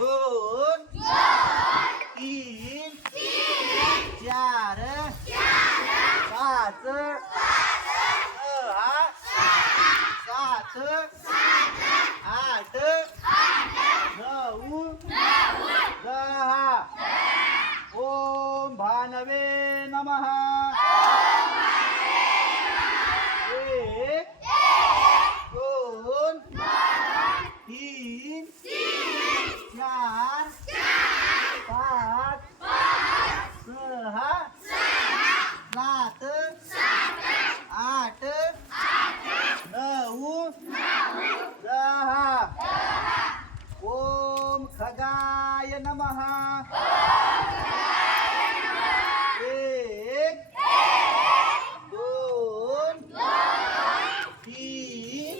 दोन तीन चार पाच सहा सात आठ नऊ दहा. ओम भानवे नमः. एक दोन तीन चार पाच सहा सात आठ नऊ दहा. ओम खगाय नमः. एक दोन तीन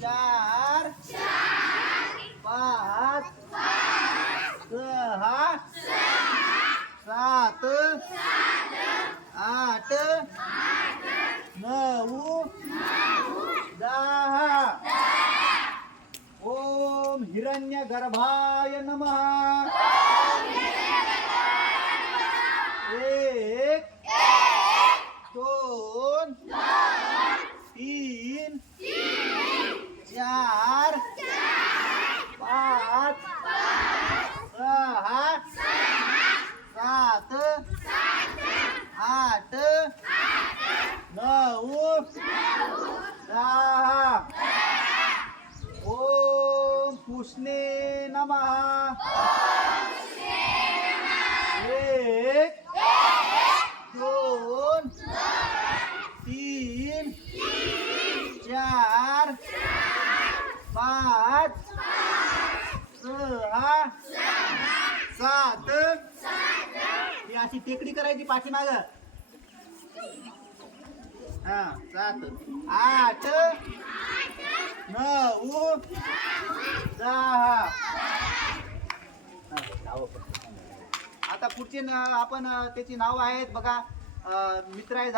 चार पाच सहा सात आठ नऊ दहा. ओम हिरण्यगर्भाय नमः. एक दोन तीन चार पाच सहा सात आठ नऊ दहा. ओम पुष्णे नमः. एक दोन तीन चार पाच सहा सात. ही अशी टेकडी करायची पाठीमाग. हा सात आठ नऊ दहा. आता पुढचे आपण त्याची नाव आहेत बघा. मित्र आहे झालं.